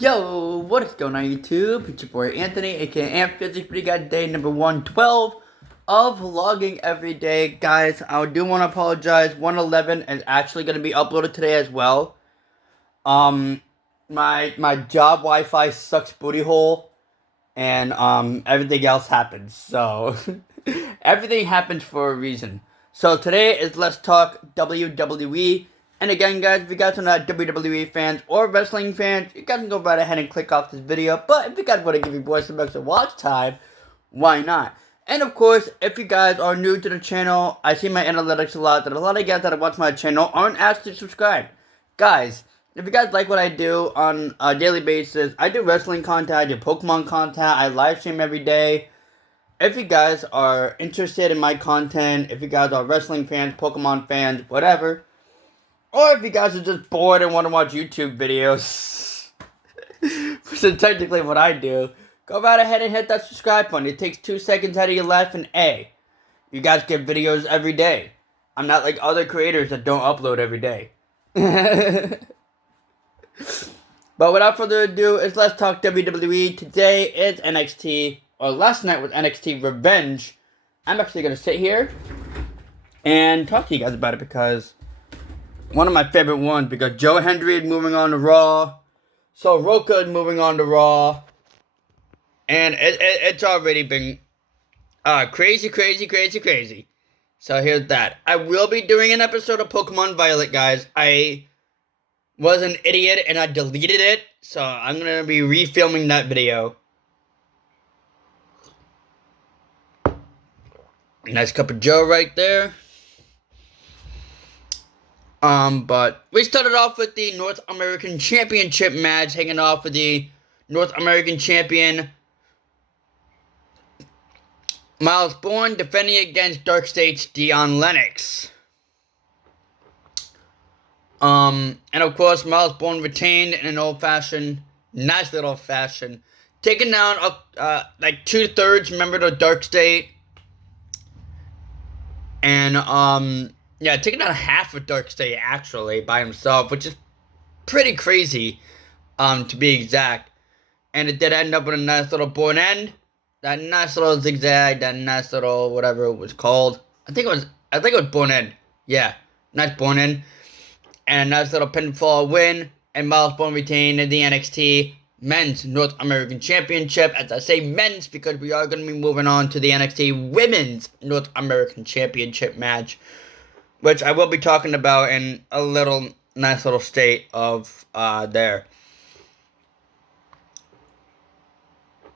Yo, what is going on YouTube? It's your boy Anthony, aka Ant Physics. We got day number 112 of vlogging every day. Guys, I do want to apologize. 111 is actually going to be uploaded today as well. Um, my job Wi-Fi sucks booty hole, and everything else happens. So, everything happens for a reason. So today is Let's Talk WWE. And again, guys, if you guys are not WWE fans or wrestling fans, you guys can go right ahead and click off this video. But if you guys want to give your boys some extra watch time, why not? And of course, if you guys are new to the channel, I see my analytics a lot, that a lot of guys that watch my channel aren't actually subscribed. Guys, if you guys like what I do on a daily basis, I do wrestling content, I do Pokemon content, I live stream every day. If you guys are interested in my content, if you guys are wrestling fans, Pokemon fans, whatever, or if you guys are just bored and want to watch YouTube videos, which is technically what I do, go right ahead and hit that subscribe button. It takes 2 seconds out of your life, and A, you guys get videos every day. I'm not like other creators that don't upload every day. But without further ado, let's talk WWE. Today is NXT, or last night was NXT Revenge. I'm actually going to sit here and talk to you guys about it because one of my favorite ones, because Joe Hendry is moving on to Raw, Soroka is moving on to Raw, and it's already been crazy. So here's that. I will be doing an episode of Pokemon Violet, guys. I was an idiot and I deleted it, so I'm going to be refilming that video. Nice cup of Joe right there. But we started off with the North American Championship match, hanging off with the North American Champion Myles Borne defending against Dark State's Dion Lennox. And of course, Myles Borne retained in an nice little fashion, taking down like 2/3 member of Dark State, and yeah, taking out half of Dark State actually by himself, which is pretty crazy, to be exact. And it did end up with a nice little Borne end, that nice little zigzag, that nice little whatever it was called. I think it was Borne end. Yeah, nice Borne end, and a nice little pinfall win. And Myles Borne retained the NXT Men's North American Championship. As I say men's, because we are going to be moving on to the NXT Women's North American Championship match, which I will be talking about in a nice little state of there.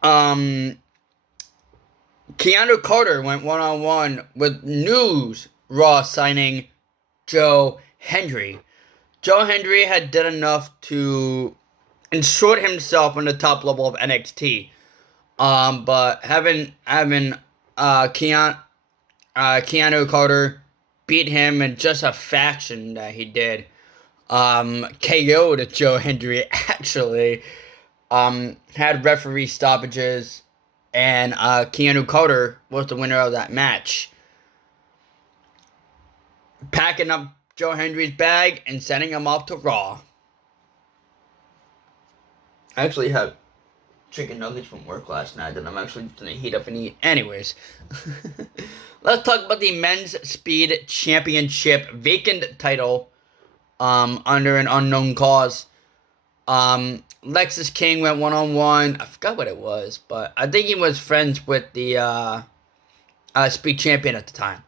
Keanu Carter went one-on-one with News Raw signing Joe Hendry. Joe Hendry had done enough to insert himself on the top level of NXT. But having Keanu Carter beat him in just a faction that he did, KO'd Joe Hendry actually, had referee stoppages, and Keanu Carter was the winner of that match, packing up Joe Hendry's bag and sending him off to Raw. I actually had chicken nuggets from work last night that I'm actually going to heat up and eat. Anyways, let's talk about the Men's Speed Championship vacant title under an unknown cause. Lexis King went one-on-one. I forgot what it was, but I think he was friends with the Speed Champion at the time.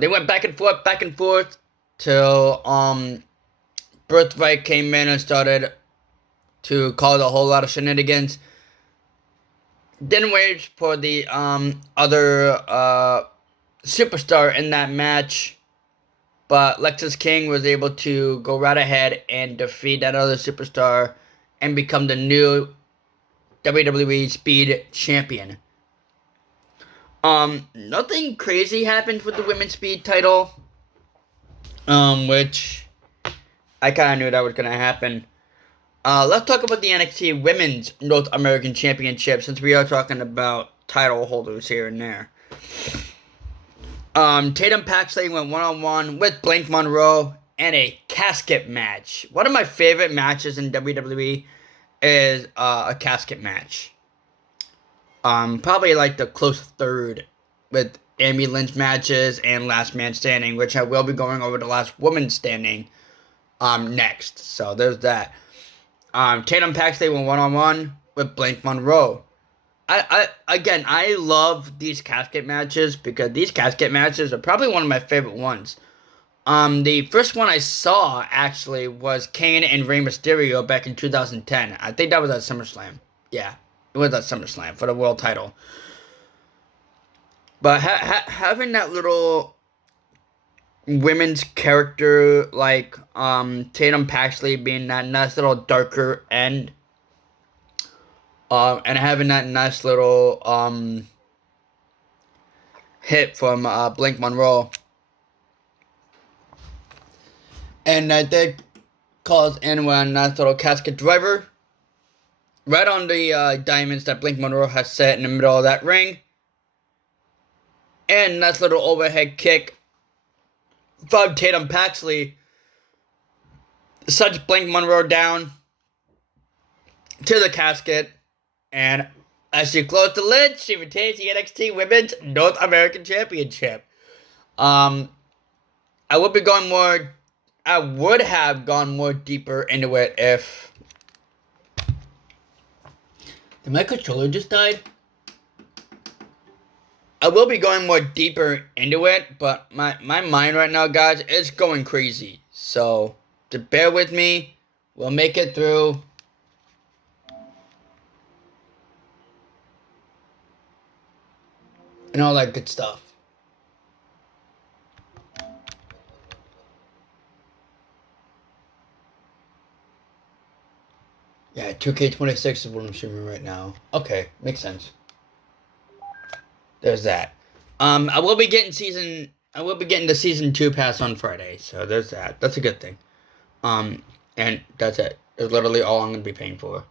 They went back and forth till Birthright came in and started to cause a whole lot of shenanigans. Didn't wait for the other superstar in that match, but Lexis King was able to go right ahead and defeat that other superstar and become the new WWE Speed Champion. Nothing crazy happened with the Women's Speed title, which I kind of knew that was going to happen. Let's talk about the NXT Women's North American Championship, since we are talking about title holders here and there. Tatum Paxley went one-on-one with Blake Monroe and a casket match. One of my favorite matches in WWE. is a casket match. Probably like the close third with Amy Lynch matches and Last Man Standing, which I will be going over the Last Woman Standing next. So there's that. Tatum Paxley went one-on-one with Blake Monroe. I love these casket matches because these casket matches are probably one of my favorite ones. The first one I saw actually was Kane and Rey Mysterio back in 2010. I think that was at SummerSlam. Yeah, it was at SummerSlam for the world title. But having that little women's character like Tatum Paxley being that nice little darker end, and having that nice little hit from Blake Monroe. And that did cause anyone a nice little casket driver right on the diamonds that Blake Monroe has set in the middle of that ring. And nice little overhead kick from Tatum Paxley. Sets Blake Monroe down to the casket. And as she closed the lid, she retains the NXT Women's North American Championship. I would have gone more deeper into it if... Did my controller just died? I will be going more deeper into it, but my mind right now, guys, is going crazy. So, just bear with me. We'll make it through. And all that good stuff. Yeah, 2K26 is what I'm streaming right now. Okay, makes sense. There's that. I will be getting the season 2 pass on Friday, so there's that. That's a good thing. And that's it. That's literally all I'm gonna be paying for.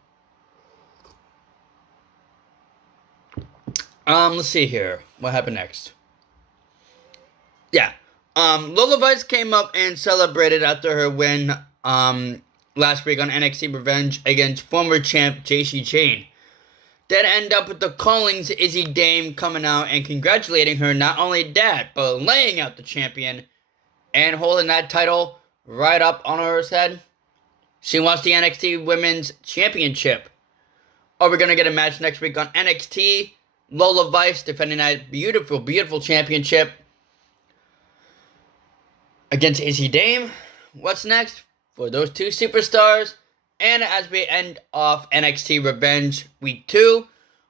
Let's see here. What happened next? Yeah. Lola Vice came up and celebrated after her win last week on NXT Revenge against former champ Jacy Jayne. Then end up with the Callings Izzy Dame coming out and congratulating her, not only that, but laying out the champion and holding that title right up on her head. She wants the NXT Women's Championship. Are we going to get a match next week on NXT? Lola Vice defending that beautiful, beautiful championship against Izzy Dame. What's next for those two superstars? And as we end off NXT Revenge Week 2,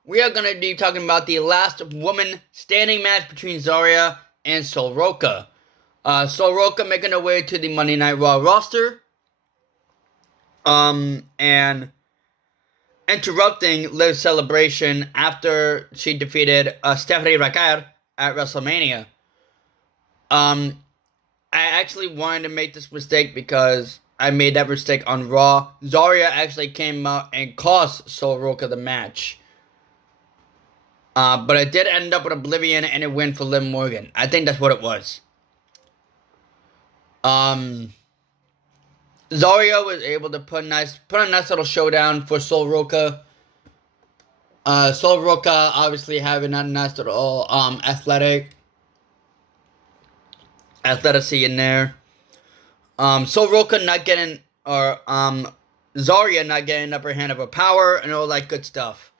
we are going to be talking about the last woman standing match between Zarya and Sol Ruca. Sol Ruca making her way to the Monday Night Raw roster. And interrupting Liv's celebration after she defeated Stephanie Raquel at WrestleMania. I actually wanted to make this mistake because I made that mistake on Raw. Zarya actually came out and cost Sol Ruca the match. But it did end up with Oblivion and a win for Liv Morgan. I think that's what it was. Zarya was able to put a nice little showdown for Sol Ruca. Sol Ruca obviously having a nice little athleticity in there. Sol Ruca not getting, or Zarya not getting upper hand of her power and all that good stuff.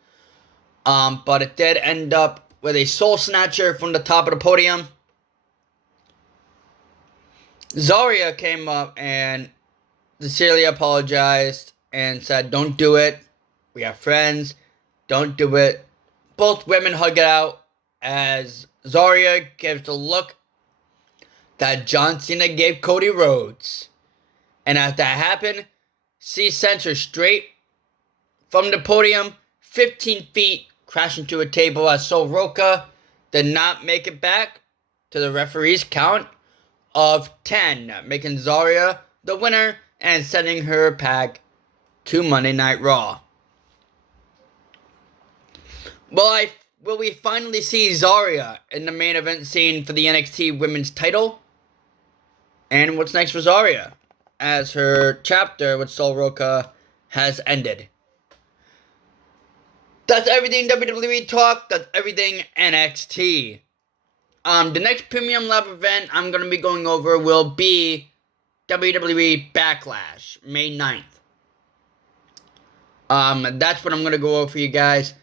But it did end up with a Soul Snatcher from the top of the podium. Zarya came up and sincerely apologized and said, "Don't do it. We are friends. Don't do it." Both women hug it out as Zarya gives the look that John Cena gave Cody Rhodes. And as that happened, she sends her straight from the podium, 15 feet, crashing to a table as Sol Ruca did not make it back to the referee's count of 10, making Zarya the winner and sending her back to Monday Night Raw. Will we finally see Zarya in the main event scene for the NXT Women's title? And what's next for Zarya, as her chapter with Sol Ruca has ended? That's everything WWE talk. That's everything NXT. The next premium live event I'm going to be going over will be WWE Backlash, May 9th. That's what I'm going to go over for you guys.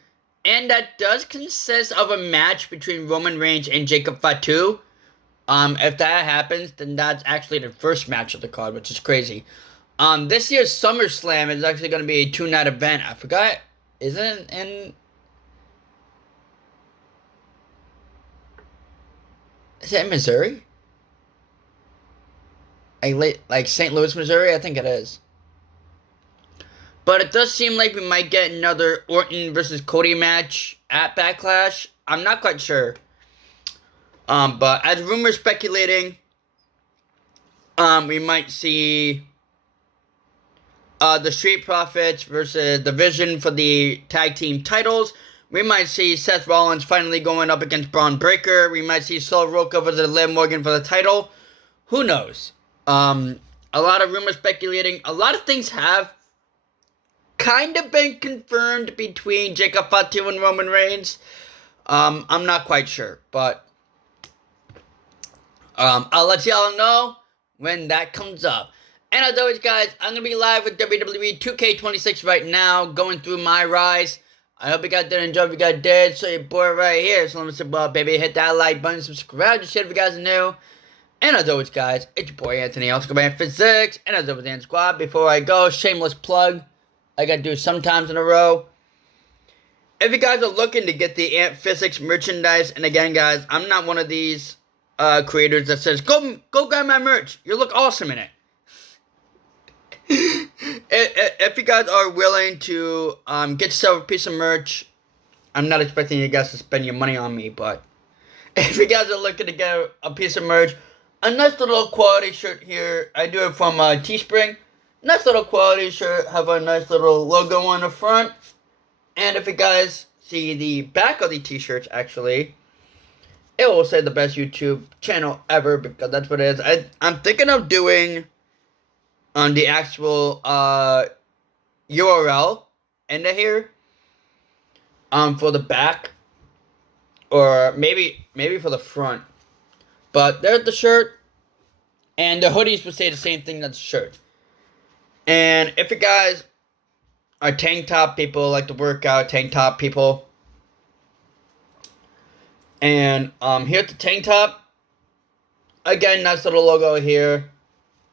And that does consist of a match between Roman Reigns and Jacob Fatu. If that happens, then that's actually the first match of the card, which is crazy. This year's SummerSlam is actually going to be a 2-night event. I forgot. Isn't it in... Is it in Missouri? Like St. Louis, Missouri? I think it is. But it does seem like we might get another Orton versus Cody match at Backlash. I'm not quite sure. But as rumors speculating, we might see the Street Profits versus the Vision for the tag team titles. We might see Seth Rollins finally going up against Braun Breaker. We might see Sol Roca versus Liv Morgan for the title. Who knows? A lot of rumors speculating. A lot of things have kind of been confirmed between Jacob Fatu and Roman Reigns. I'm not quite sure, but I'll let y'all know when that comes up. And as always, guys, I'm going to be live with WWE 2K26 right now, going through my rise. I hope you guys did enjoy. If you guys did, so your boy right here. So let me say, well, baby, hit that like button, subscribe to shit if you guys are new. And as always, guys, it's your boy Anthony, also go by Physics. And as always, Dan Squad, before I go, shameless plug. I got to do sometimes in a row. If you guys are looking to get the Ant Physics merchandise, and again, guys, I'm not one of these creators that says, go grab my merch. You look awesome in it. If you guys are willing to get yourself a piece of merch, I'm not expecting you guys to spend your money on me, but if you guys are looking to get a piece of merch, a nice little quality shirt here. I do it from Teespring. Nice little quality shirt, have a nice little logo on the front. And if you guys see the back of the t-shirts, actually, it will say the best YouTube channel ever, because that's what it is. I'm thinking of doing on the actual URL in here for the back, or maybe for the front. But there's the shirt, and the hoodies will say the same thing as the shirt. And if you guys are tank top people, like to work out, tank top people, and here's the tank top. Again, nice little logo here.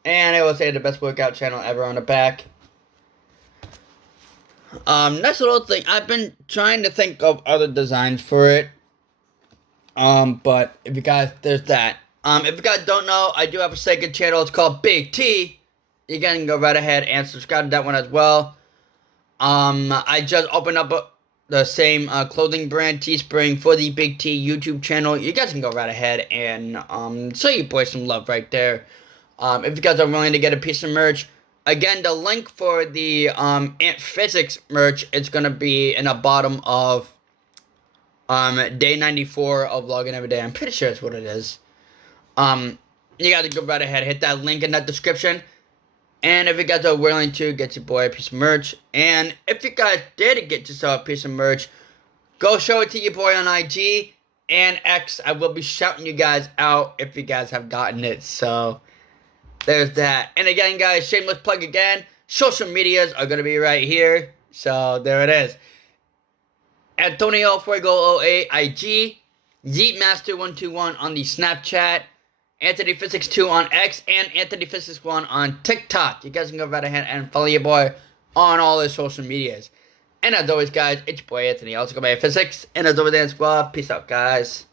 And it will say the best workout channel ever on the back. Nice little thing. I've been trying to think of other designs for it. But if you guys, there's that. If you guys don't know, I do have a second channel. It's called Big T. You can go right ahead and subscribe to that one as well. I just opened up the same clothing brand, Teespring, for the Big T YouTube channel. You guys can go right ahead and show your boy some love right there. If you guys are willing to get a piece of merch, again, the link for the Ant Physics merch is going to be in the bottom of day 94 of Vlogging Every Day. I'm pretty sure that's what it is. You guys go right ahead, hit that link in that description. And if you guys are willing to, get your boy a piece of merch. And if you guys did get yourself a piece of merch, go show it to your boy on IG and X. I will be shouting you guys out if you guys have gotten it. So there's that. And again, guys, shameless plug again. Social medias are going to be right here. So there it is. Antonio Fuego 08 IG. Zeetmaster121 on the Snapchat. Anthony Physics 2 on X. And Anthony Physics 1 on TikTok. You guys can go right ahead and follow your boy on all his social medias. And as always, guys, it's your boy Anthony. Also go by Physics. And as always, Dan Squad. Peace out, guys.